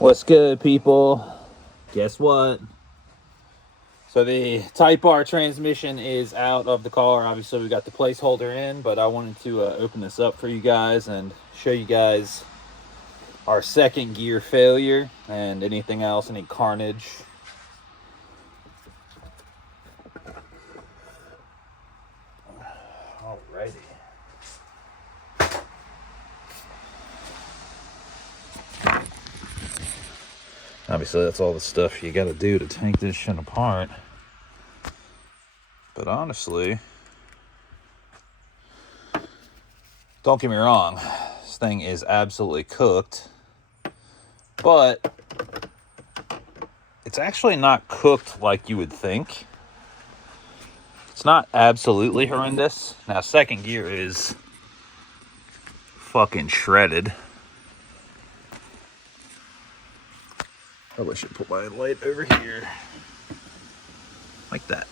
What's good, people? Guess what? So the Type R transmission is out of the car. Obviously, we got the placeholder in, but I wanted to open this up for you guys and show you guys our second gear failure and anything else, any carnage. Alrighty. Obviously, that's all the stuff you got to do to take this shit apart. But honestly, don't get me wrong, this thing is absolutely cooked. But it's actually not cooked like you would think. It's not absolutely horrendous. Now, second gear is fucking shredded. Probably should put my light over here. Like that.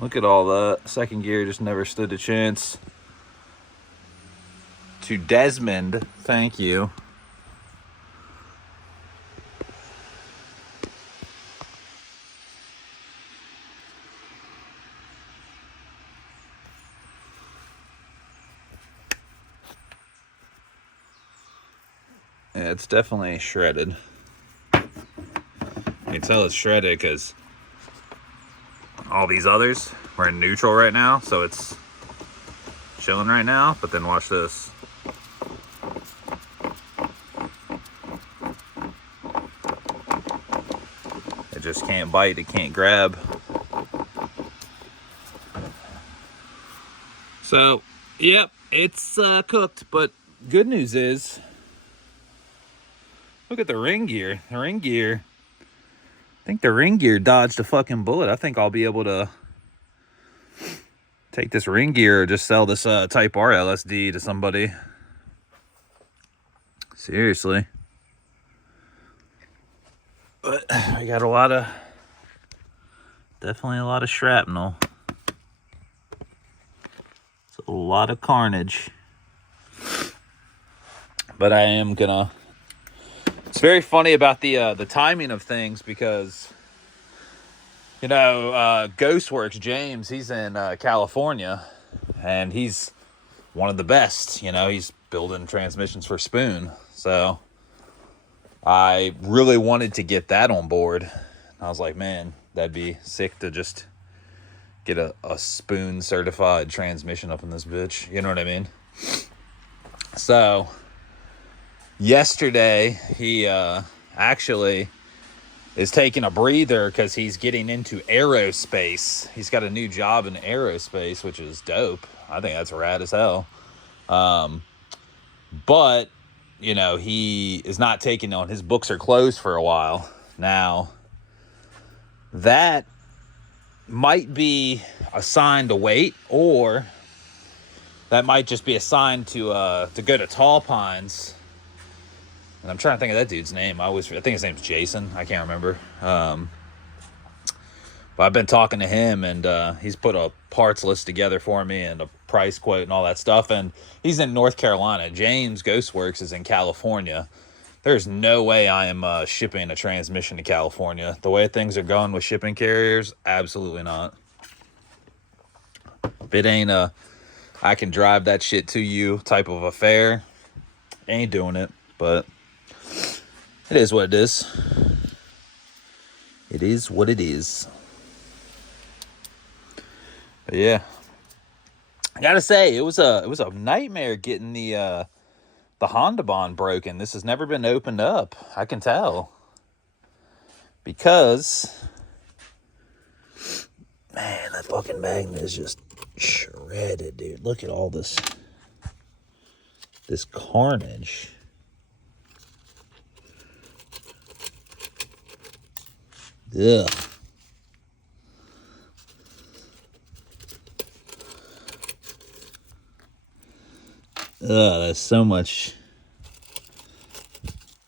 Look at all that. Second gear just never stood a chance. To Desmond, thank you. Yeah, it's definitely shredded. You can tell it's shredded because all these others we're in neutral right now, so it's chilling right now. But then watch this. It just can't bite, it can't grab. So, yep, it's cooked, but good news is, look at the ring gear. The ring gear, I think the ring gear dodged a fucking bullet. I think I'll be able to take this ring gear or just sell this Type R LSD to somebody. Seriously. But we got definitely a lot of shrapnel. It's a lot of carnage. But I am gonna... It's very funny about the timing of things because, you know, Ghostworks James, he's in California, and he's one of the best. You know, he's building transmissions for Spoon. So I really wanted to get that on board. I was like, man, that'd be sick to just get a Spoon certified transmission up in this bitch. You know what I mean? So yesterday, he actually is taking a breather because he's getting into aerospace. He's got a new job in aerospace, which is dope. I think that's rad as hell. But, you know, he is not taking on, his books are closed for a while. Now, that might be a sign to wait, or that might just be a sign to go to Tall Pines. And I'm trying to think of that dude's name. I think his name's Jason. I can't remember. But I've been talking to him, and he's put a parts list together for me and a price quote and all that stuff. And he's in North Carolina. James Ghostworks is in California. There's no way I am shipping a transmission to California. The way things are going with shipping carriers, absolutely not. If it ain't a I can drive that shit to you type of affair, ain't doing it. But it is what it is. It is what it is. But yeah, I gotta say, it was a nightmare getting the Honda bond broken. This has never been opened up. I can tell, because man, that fucking magnet is just shredded, dude. Look at all this carnage. Ugh. That's so much.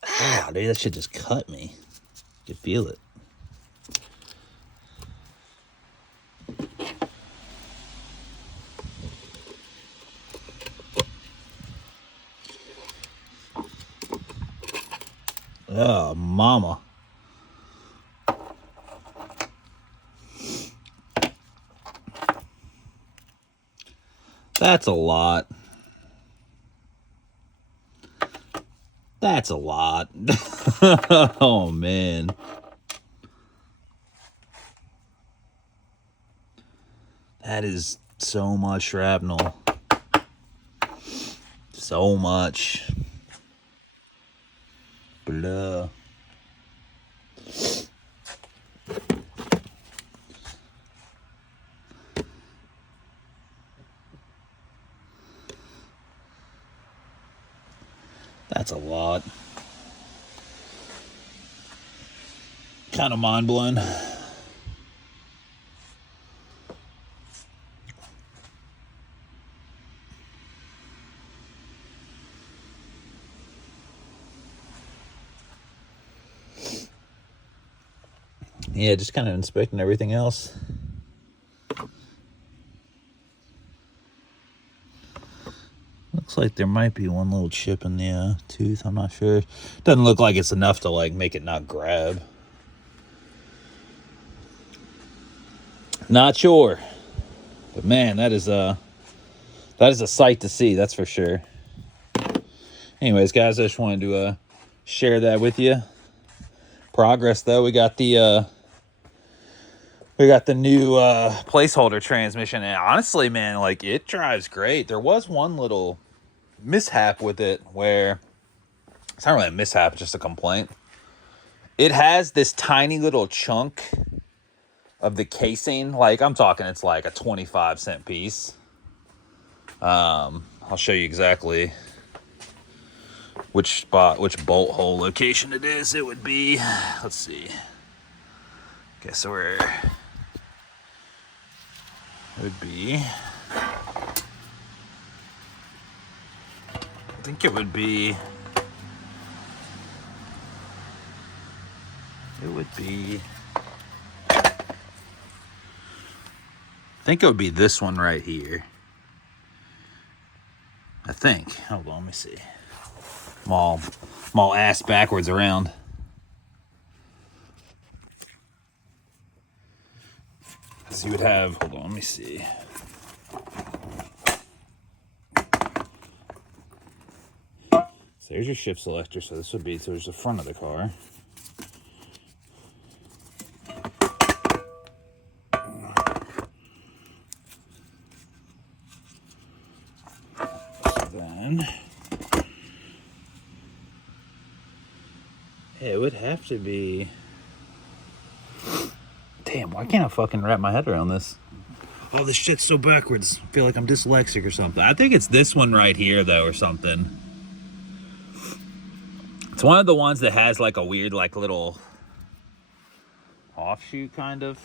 Ow, dude, that shit just cut me. You could feel it. Oh, mama. That's a lot. That's a lot. Oh, man. That is so much shrapnel. So much. Blah. That's a lot. Kind of mind blowing. Yeah, just kind of inspecting everything else. Looks like there might be one little chip in the tooth. I'm not sure. Doesn't look like it's enough to like make it not grab. Not sure. But man, that is a sight to see, that's for sure. Anyways, guys, I just wanted to share that with you. Progress though, we got the new placeholder transmission, and honestly, man, like it drives great. There was one little mishap with it where it's not really a mishap, it's just a complaint. It has this tiny little chunk of the casing, like I'm talking it's like a 25-cent piece. I'll show you exactly which bolt hole location it is. It would be, let's see. Okay, so it would be, I think it would be this one right here. I think. Hold on, let me see. I'm all ass backwards around. So you would have, hold on, let me see. So there's your shift selector. So this would be towards the front of the car. Then it would have to be, damn, why can't I fucking wrap my head around this? Oh, this shit's so backwards. I feel like I'm dyslexic or something. I think it's this one right here though, or something. It's one of the ones that has like a weird like little offshoot kind of.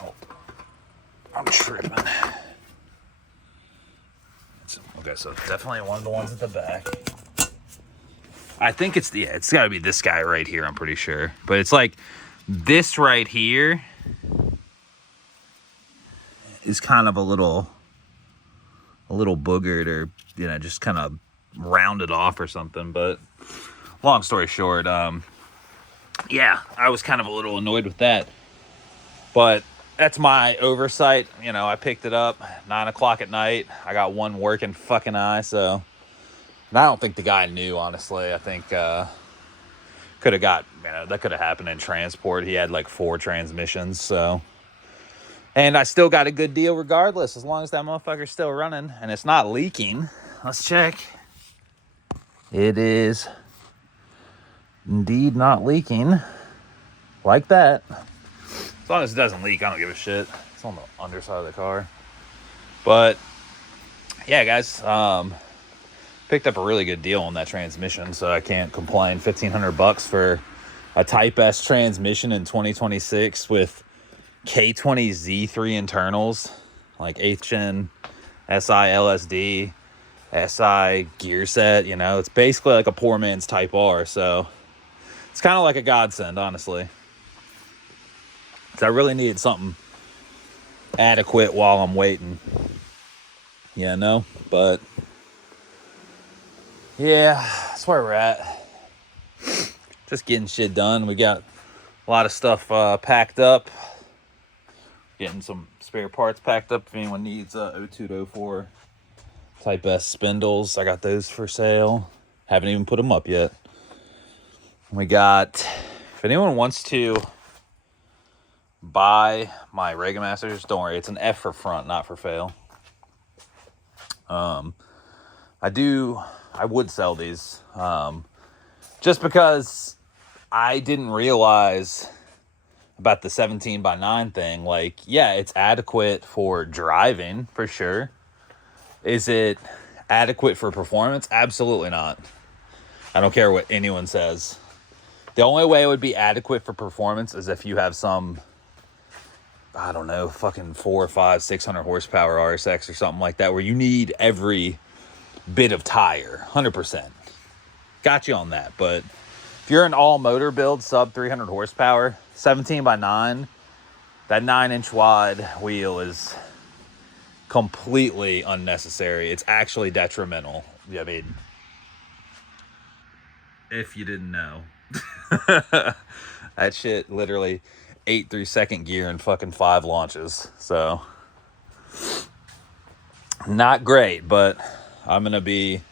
Oh, I'm tripping. Okay, so definitely one of the ones at the back. I think it's it's got to be this guy right here, I'm pretty sure. But it's like this right here is kind of a little boogered, or just kind of rounded off or something. But long story short, yeah, I was kind of a little annoyed with that. But that's my oversight. I picked it up 9 o'clock at night. I got one working fucking eye, so. And I don't think the guy knew, honestly. I think could have got, that could have happened in transport. He had like 4 transmissions, so. And I still got a good deal regardless, as long as that motherfucker's still running and it's not leaking. Let's check. It is indeed not leaking like that. As long as it doesn't leak, I don't give a shit. It's on the underside of the car. But yeah, guys, picked up a really good deal on that transmission, so I can't complain. $1,500 for a Type S transmission in 2026 with K20 Z3 internals, like 8th gen SI LSD, SI gear set. It's basically like a poor man's Type R, so it's kind of like a godsend, honestly. So I really needed something adequate while I'm waiting. But yeah, that's where we're at. Just getting shit done. We got a lot of stuff packed up. Getting some spare parts packed up if anyone needs 02 to 04 Type S spindles. I got those for sale. Haven't even put them up yet. We got, if anyone wants to buy my Regamasters, don't worry, it's an F for front, not for fail. I would sell these. Just because I didn't realize about the 17x9 thing. Like, yeah, it's adequate for driving, for sure. Is it adequate for performance? Absolutely not. I don't care what anyone says. The only way it would be adequate for performance is if you have some, I don't know, fucking 400, 500, 600 horsepower RSX or something like that, where you need every bit of tire, 100%. Got you on that. But if you're an all motor build, sub 300 horsepower, 17x9, that 9-inch wide wheel is completely unnecessary. It's actually detrimental. I mean, if you didn't know. That shit literally 8 through second gear in fucking 5 launches. So, not great, but I'm going to be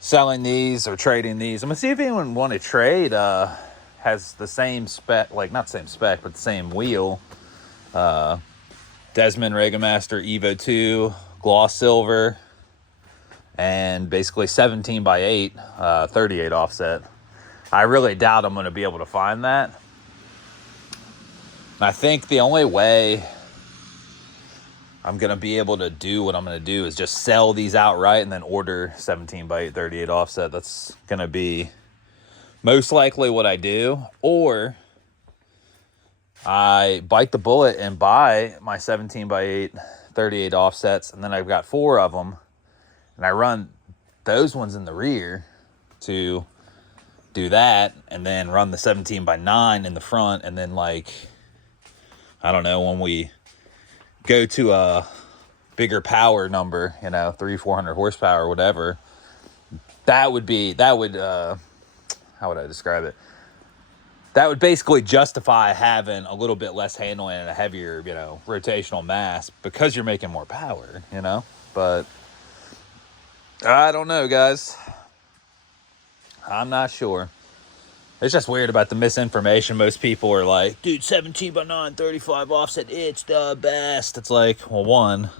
selling these or trading these. I'm going to see if anyone want to trade has the same spec, like not same spec, but the same wheel. Desmond Regamaster Evo 2, gloss silver, and basically 17x8, 38 offset. I really doubt I'm going to be able to find that. And I think the only way I'm going to be able to do what I'm going to do is just sell these outright and then order 17x8, 38 offset. That's going to be most likely what I do. Or I bite the bullet and buy my 17x8, 38 offsets, and then I've got 4 of them, and I run those ones in the rear to do that, and then run the 17x9 in the front, and then, like, I don't know, when we go to a bigger power number, you know, 300-400 horsepower or whatever, how would I describe it? That would basically justify having a little bit less handling and a heavier, you know, rotational mass because you're making more power, you know? But I don't know, guys. I'm not sure. It's just weird about the misinformation. Most people are like, dude, 17x9, 35 offset, it's the best. It's like, well, one,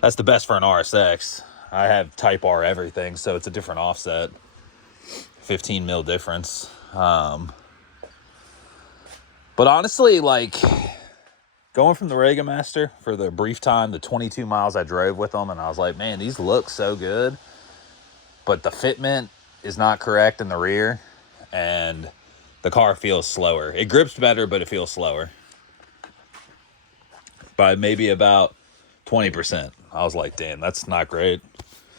that's the best for an RSX. I have Type R everything, so it's a different offset. 15 mil difference. But honestly, like, going from the Regamaster for the brief time, the 22 miles I drove with them, and I was like, man, these look so good. But the fitment is not correct in the rear, and the car feels slower. It grips better, but it feels slower. By maybe about 20%. I was like, damn, that's not great.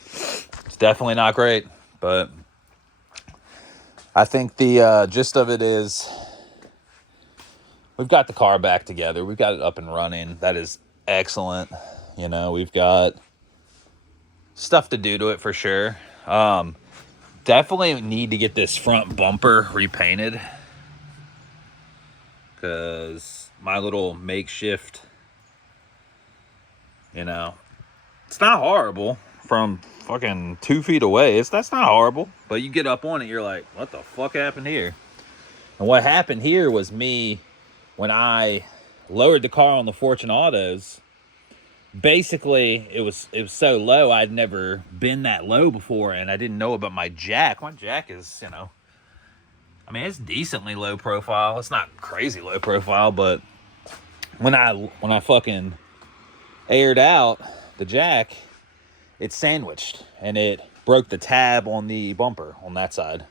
It's definitely not great, but I think the gist of it is we've got the car back together. We've got it up and running. That is excellent. You know, we've got stuff to do to it for sure. Definitely need to get this front bumper repainted because my little makeshift, you know, it's not horrible from fucking 2 feet away. That's not horrible, but you get up on it, you're like, what the fuck happened here? And what happened here was me, when I lowered the car on the Fortune Autos, basically it was so low, I'd never been that low before, and I didn't know about my jack. My jack is, you know, I mean, it's decently low profile. It's not crazy low profile, but when I fucking aired out the jack, it sandwiched and it broke the tab on the bumper on that side.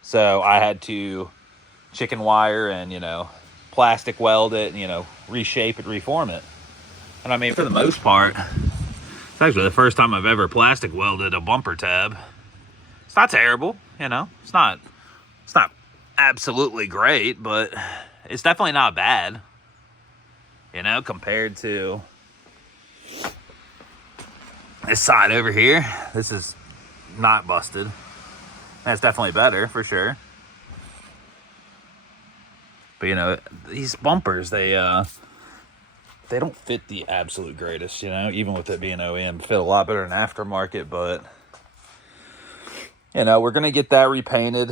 So I had to chicken wire and, you know, plastic weld it and, you know, reshape it, reform it. And I mean, for the most part, it's actually the first time I've ever plastic welded a bumper tab. It's not terrible, you know. It's not absolutely great, but it's definitely not bad, you know, compared to this side over here. This is not busted. That's definitely better for sure. But you know, these bumpers, they don't fit the absolute greatest, you know, even with it being OEM. Fit a lot better than aftermarket, but you know, we're gonna get that repainted.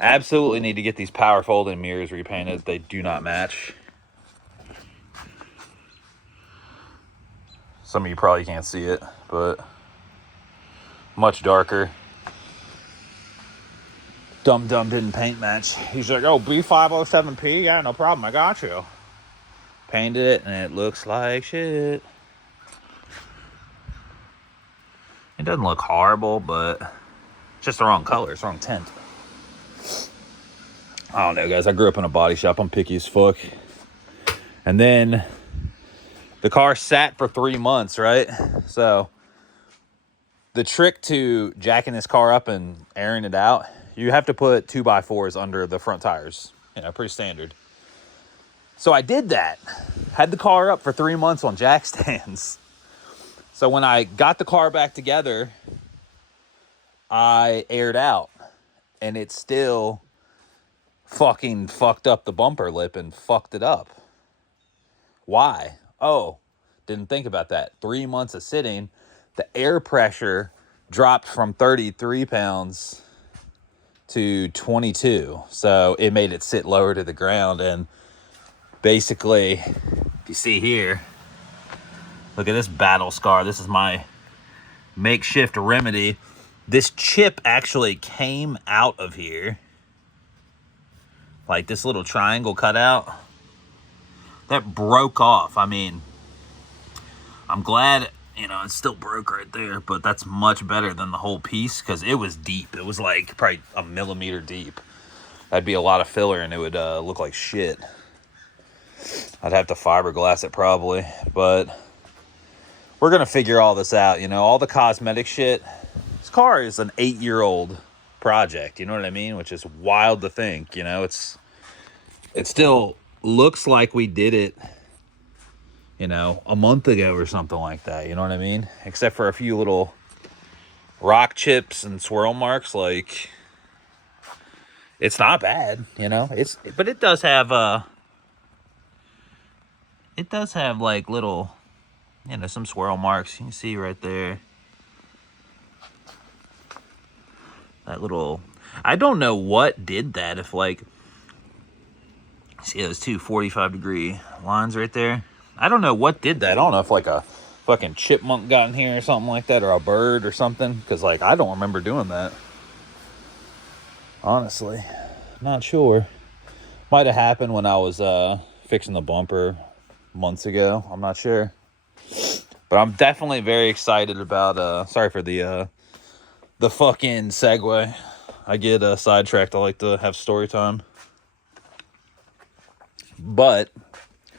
Absolutely need to get these power folding mirrors repainted. They do not match. Some of you probably can't see it, but much darker. Dum didn't paint match. He's like, oh, B507P? Yeah, no problem. I got you. Painted it, and it looks like shit. It doesn't look horrible, but it's just the wrong color. It's the wrong tint. I don't know, guys. I grew up in a body shop. I'm picky as fuck. And then the car sat for 3 months, right? So the trick to jacking this car up and airing it out, you have to put 2x4s under the front tires. You know, pretty standard. So I did that. Had the car up for 3 months on jack stands. So when I got the car back together, I aired out. And it still fucking fucked up the bumper lip and fucked it up. Why? Oh, didn't think about that. 3 months of sitting, the air pressure dropped from 33 pounds to 22. So it made it sit lower to the ground. And basically, if you see here, look at this battle scar. This is my makeshift remedy. This chip actually came out of here. Like this little triangle cutout. That broke off. I mean, I'm glad, you know, it still broke right there, but that's much better than the whole piece because it was deep. It was like probably a millimeter deep. That'd be a lot of filler and it would look like shit. I'd have to fiberglass it probably, but we're going to figure all this out. You know, all the cosmetic shit. This car is an 8-year-old project, you know what I mean? Which is wild to think, you know, it still looks like we did it, you know, a month ago or something like that, you know what I mean? Except for a few little rock chips and swirl marks, like, it's not bad, you know? But it does have, like, little, you know, some swirl marks. You can see right there. That little, I don't know what did that. If, like, see those two 45-degree lines right there? I don't know what did that. I don't know if like a fucking chipmunk got in here or something like that, or a bird or something, because like I don't remember doing that. Honestly, not sure. Might have happened when I was fixing the bumper months ago. I'm not sure, but I'm definitely very excited about. Sorry for the fucking segue. I get sidetracked. I like to have story time. But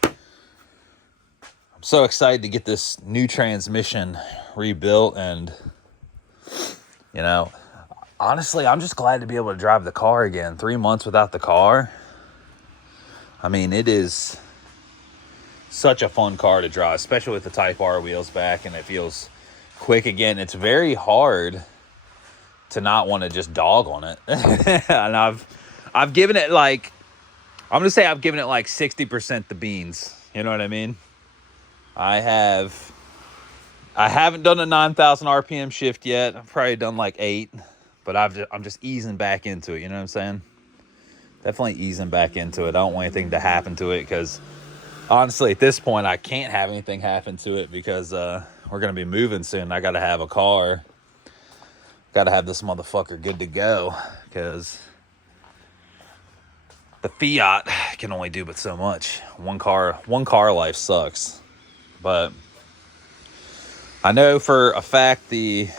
I'm so excited to get this new transmission rebuilt. And, you know, honestly, I'm just glad to be able to drive the car again. 3 months without the car. I mean, it is such a fun car to drive, especially with the Type R wheels back and it feels quick again. It's very hard to not want to just dog on it. And I've given it like, I'm going to say I've given it like 60% the beans. You know what I mean? I haven't done a 9,000 RPM shift yet. I've probably done like 8, but I'm just easing back into it. You know what I'm saying? Definitely easing back into it. I don't want anything to happen to it because honestly, at this point, I can't have anything happen to it because we're going to be moving soon. I got to have a car. Got to have this motherfucker good to go because the Fiat can only do but so much. One car life sucks. But I know for a fact the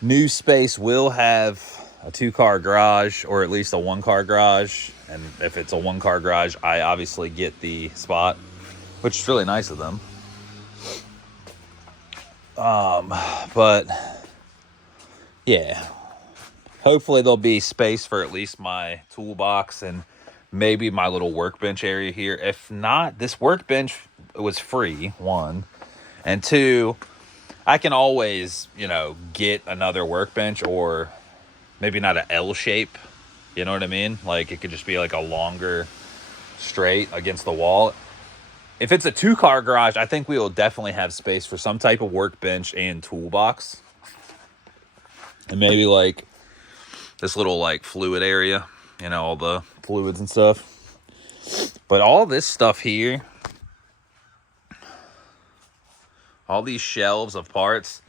new space will have a 2-car garage or at least a 1-car garage. And if it's a 1-car garage, I obviously get the spot, which is really nice of them. But yeah. Hopefully there'll be space for at least my toolbox and maybe my little workbench area here. If not, this workbench was free, 1. And 2, I can always, you know, get another workbench, or maybe not an L shape. You know what I mean? Like, it could just be like a longer straight against the wall. If it's a 2-car garage, I think we will definitely have space for some type of workbench and toolbox. And maybe like this little like fluid area, you know, all the fluids and stuff. But all this stuff here, all these shelves of parts,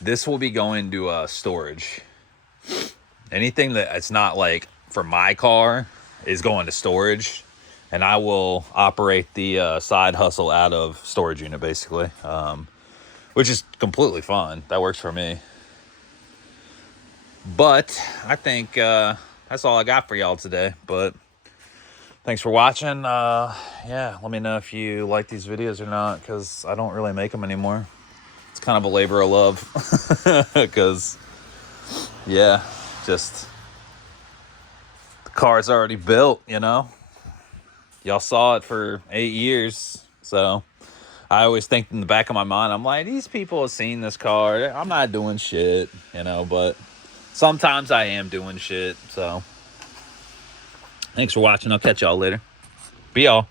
this will be going to storage. Anything that it's not like for my car is going to storage. And I will operate the side hustle out of storage unit, basically, which is completely fine. That works for me. But I think that's all I got for y'all today. But thanks for watching. Yeah, let me know if you like these videos or not, because I don't really make them anymore. It's kind of a labor of love. Because, yeah, just the car's already built, you know. Y'all saw it for 8 years, so I always think in the back of my mind, I'm like, these people have seen this car. I'm not doing shit, you know, but sometimes I am doing shit, so thanks for watching. I'll catch y'all later. Be y'all.